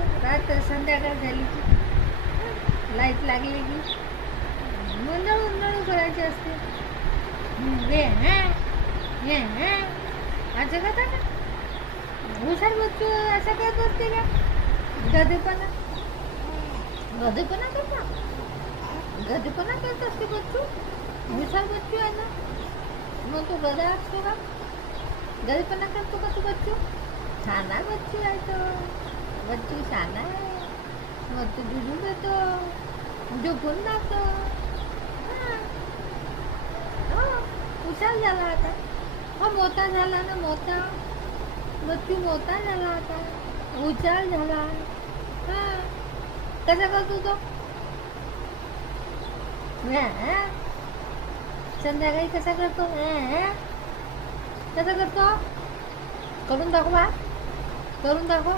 करायचं रात संध्याकाळ झाली की लाईट लागली की उंदळू करायची असते. असं करता का हुशार बच्चू असं काय करते का गधेपणा करता गधेपणा करत असते बच्चू हुशार बच्चू आहे ना मग तू गधा असतो का गधेपणा करतो का तू बच्चू छाना बच्चू आहे तो बच्चू छाना आहे मग तू दुधू देतो झोपून जातो हुशार झाला आता हा मोठा झाला ना मोठा बच्चू मोठा झाला आता हुशार झाला हा कसा करतो तो संध्याकाळी कसा करतो कसा करतो करून दाखवा करून दाखव